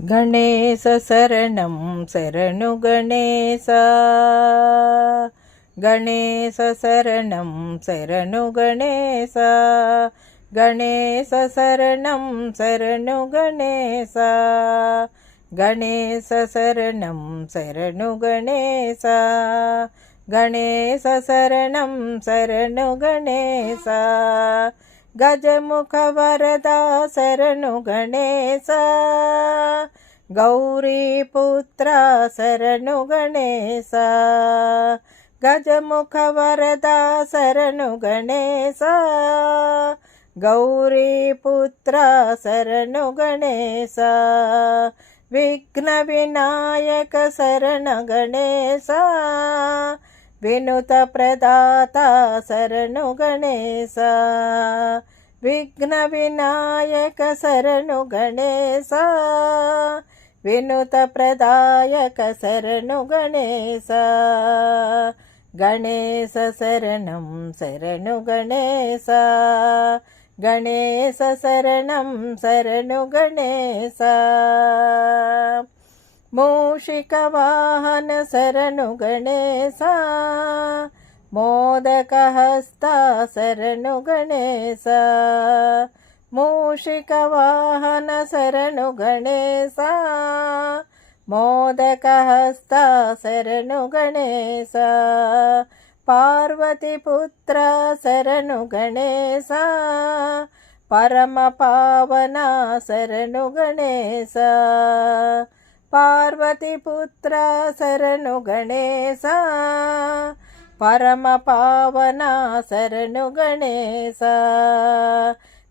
ಗಣೇಶ ಶರಣಂ ಶರಣು ಗಣೇಶ. ಗಣೇಶ ಶರಣಂ ಶರಣು ಗಣೇಶ. ಗಣೇಶ ಶರಣಂ ಶರಣು ಗಣೇಶ. ಗಣೇಶ ಶರಣಂ ಶರಣು ಗಣೇಶ. ಗಣೇಶ ಶರಣಂ ಶರಣು ಗಣೇಶ. ಗಜಮುಖ ವರದ ಶರಣು ಗಣೇಶ. ಗೌರಿ ಪುತ್ರ ಶರಣು ಗಣೇಶ. ಗಜಮುಖ ವರದ ಶರಣು ಗಣೇಶ. ಗೌರಿ ಪುತ್ರ ಶರಣು ಗಣೇಶ. ವಿಘ್ನ ವಿನಾಯಕ ಶರಣ ಗಣೇಶ. ವಿನುತ ಪ್ರದಾತ ಶರಣು ಗಣೇಶ. ವಿಘ್ನ ವಿನಾಯಕ ಶರಣು ಗಣೇಶ. ವಿನುತ ಪ್ರದಾಯಕ ಶರಣು ಗಣೇಶ. ಗಣೇಶ ಶರಣಂ ಶರಣು ಗಣೇಶ. ಗಣೇಶ ಶರಣಂ ಶರಣು ಗಣೇಶ. ಮೂಷಿಕ ವಾಹನ ಶರಣು ಗಣೇಶ. ಮೋದಕ ಹಸ್ತ ಶರಣು ಗಣೇಶ. ಮೂಷಿಕ ವಾಹನ ಶರಣು ಗಣೇಶ. ಮೋದಕ ಹಸ್ತ ಶರಣು ಗಣೇಶ. ಪಾರ್ವತಿ ಪುತ್ರ ಶರಣು ಗಣೇಶ. ಪರಮ ಪಾವನ ಶರಣು ಗಣೇಶ. ಪಾರ್ವತಿ ಪುತ್ರ ಶರಣು ಗಣೇಶ. ಪರಮ ಪಾವನ ಶರಣು ಗಣೇಶ.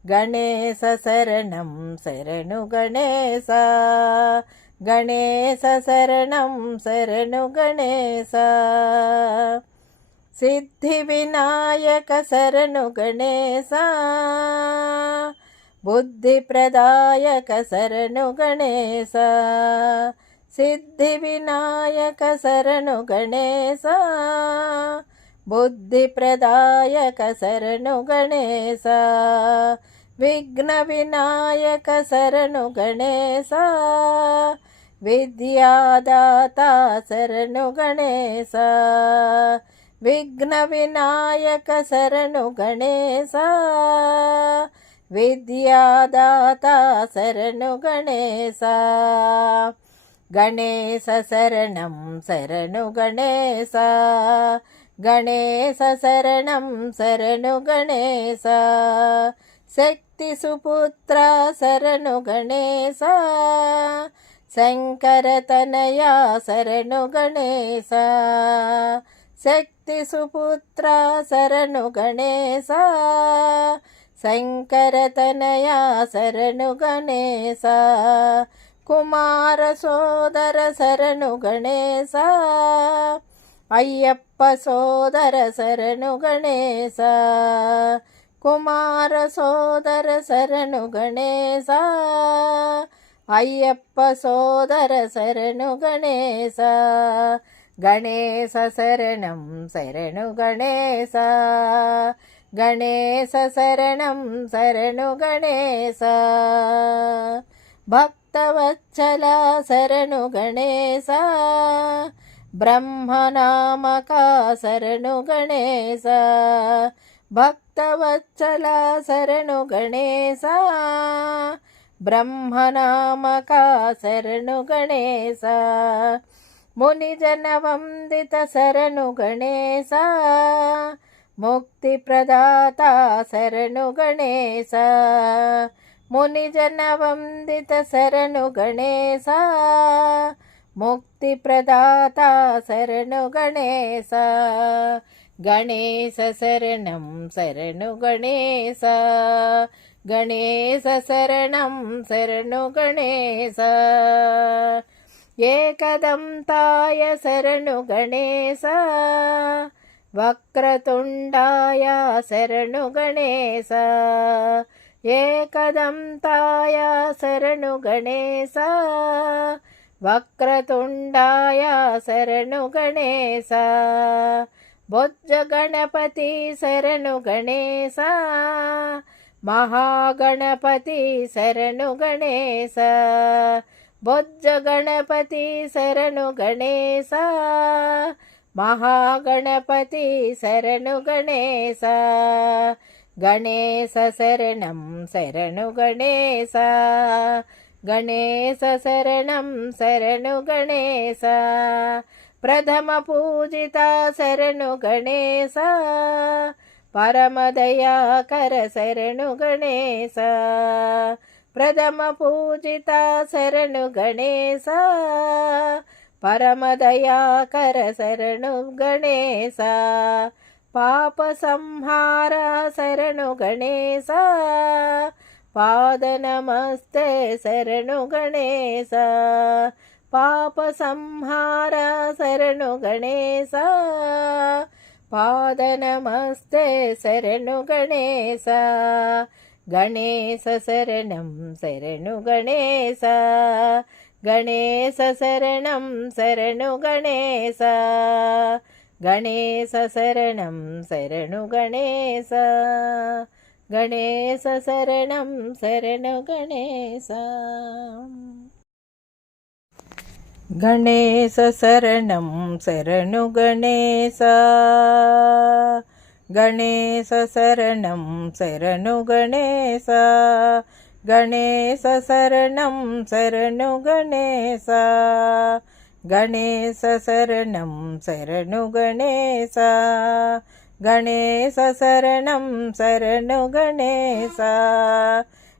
ಗಣೇಶ ಶರಣಂ ಶರಣು ಗಣೇಶ. ಗಣೇಶ ಶರಣಂ ಶರಣು ಗಣೇಶ. ಸಿದ್ಧಿ ವಿನಾಯಕ ಶರಣು ಗಣೇಶ. ಬುದ್ಧಿ ಪ್ರದಾಯಕ ಶರಣು ಗಣೇಶ. ಸಿದ್ಧಿ ವಿನಾಯಕ ಶರಣು ಗಣೇಶ. ಬುದ್ಧಿ ಪ್ರದಾಯಕ ಶರಣು ಗಣೇಶ. ವಿಘ್ನ ವಿನಾಯಕ ಶರಣು ಗಣೇಶ. ವಿದ್ಯಾದಾತ ಶರಣು ಗಣೇಶ. ವಿಘ್ನ ವಿನಾಯಕ ಶರಣು ಗಣೇಶ. ವಿದ್ಯಾದಾತ ಶರಣು ಗಣೇಶ. ಗಣೇಶ ಶರಣಂ ಶರಣು ಗಣೇಶ. ಗಣೇಶ ಶರಣಂ ಶರಣು ಗಣೇಶ. ಶಕ್ತಿ ಸುಪುತ್ರ ಶರಣು ಗಣೇಶ. ಶಂಕರ ತನಯ ಶರಣು ಗಣೇಶ. ಶಕ್ತಿ ಸುಪುತ್ರ ಶರಣು ಗಣೇಶ. ಶಂಕರ ತನಯ ಶರಣು ಗಣೇಶ. ಕುಮಾರ ಸೋದರ ಶರಣು ಗಣೇಶ. ಅಯ್ಯಪ್ಪ ಸೋದರ ಶರಣು ಗಣೇಶ. ಕುಮಾರ ಸೋದರ ಶರಣು ಗಣೇಶ. ಅಯ್ಯಪ್ಪ ಸೋದರ ಶರಣು ಗಣೇಶ. ಗಣೇಶ ಶರಣಂ ಶರಣು ಗಣೇಶ. ಗಣೇಶ ಶರಣಂ ಶರಣು ಗಣೇಶ. ಭಕ್ತವತ್ಸಲ ಶರಣು ಗಣೇಶ. ಬ್ರಹ್ಮನಾಮಕ ಶರಣು ಗಣೇಶ. ಭಕ್ತವತ್ಸಲ ಶರಣು ಗಣೇಶ. ಬ್ರಹ್ಮನಾಮಕ ಶರಣು ಗಣೇಶ. ಮುನಿಜನ ವಂದಿತ ಶರಣು ಗಣೇಶ. ಮುಕ್ತಿ ಪ್ರದಾತ ಶರಣು ಗಣೇಶ. ಮುನಿಜನ ವಂದಿತ ಶರಣು ಗಣೇಶ. ಮುಕ್ತಿ ಪ್ರದಾತ ಶರಣು ಗಣೇಶ. ಗಣೇಶ ಶರಣಂ ಶರಣು ಗಣೇಶ. ಗಣೇಶ ಶರಣಂ ಶರಣು ಗಣೇಶ. ಏಕದಂತಾಯ ಶರಣು ಗಣೇಶ. ವಕ್ರತುಂಡಾಯ ಶರಣು ಗಣೇಶ. ಏಕದಂತಾಯ ಶರಣು ಗಣೇಶ. ವಕ್ರತುಂಡಾಯ ಶರಣು ಗಣೇಶ. ಬೊಜ್ಜ ಗಣಪತಿ ಶರಣು ಗಣೇಶ. ಮಹಾಗಣಪತಿ ಶರಣು ಗಣೇಶ. ಬೊಜ್ಜ ಗಣಪತಿ ಶರಣು ಗಣೇಶ ಮಹಾಗಣಪತಿ ಶರಣು ಗಣೇಶ ಗಣೇಶ ಶರಣಂ ಶರಣು ಗಣೇಶ ಗಣೇಶ ಶರಣಂ ಶರಣು ಗಣೇಶ ಪ್ರಥಮ ಪೂಜಿತ ಶರಣು ಗಣೇಶ ಪರಮದಯಾಕರ ಶರಣು ಗಣೇಶ ಪ್ರಥಮ ಪೂಜಿತ ಶರಣು ಗಣೇಶ ಪರಮದಯಾಕರ ಶರಣು ಗಣೇಶ ಪಾಪ ಸಂಹಾರ ಶರಣು ಗಣೇಶ ಪಾದ ನಮಸ್ತೆ ಶರಣು ಗಣೇಶ ಪಾಪ ಸಂಹಾರ ಶರಣು ಗಣೇಶ ಪಾದ ನಮಸ್ತೆ ಶರಣು ಗಣೇಶ ಗಣೇಶ ಶರಣಂ ಶರಣು ಗಣೇಶ ಗಣೇಶ ಶರಣಂ ಶರಣು ಗಣೇಶ ಗಣೇಶ ಶರಣಂ ಶರಣು ಗಣೇಶ ಗಣೇಶ ಶರಣಂ ಶರಣು ಗಣೇಶ ಗಣೇಶ ಶರಣಂ ಶರಣು ಗಣೇಶ ಗಣೇಶ ಶರಣಂ ಶರಣು ಗಣೇಶ ಗಣೇಶ ಶರಣಂ ಶರಣು ಗಣೇಶ ಗಣೇಶ ಶರಣಂ ಶರಣು ಗಣೇಶ ಗಣೇಶ ಶರಣಂ ಶರಣು ಗಣೇಶ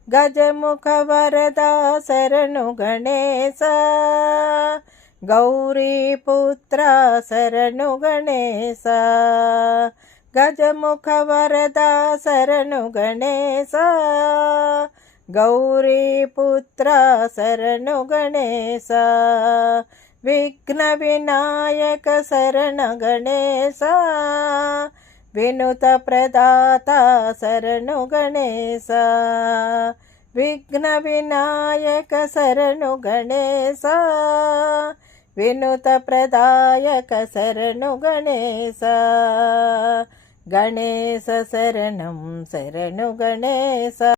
ಗಜಮುಖ ವರದ ಶರಣು ಗಣೇಶ ಗೌರಿ ಪುತ್ರ ಶರಣು ಗಣೇಶ ಗಜಮುಖ ವರದ ಶರಣು ಗಣೇಶ ಗೌರಿ ಪುತ್ರ ಶರಣು ಗಣೇಶ ವಿಘ್ನ ವಿನಾಯಕ ಶರಣ ಗಣೇಶ ವಿನುತ ಪ್ರದಾತ ಶರಣು ಗಣೇಶ ವಿಘ್ನ ವಿನಾಯಕ ಶರಣು ಗಣೇಶ ವಿನುತ ಪ್ರದಾಯಕ ಶರಣು ಗಣೇಶ ಗಣೇಶ ಶರಣಂ ಶರಣು ಗಣೇಶ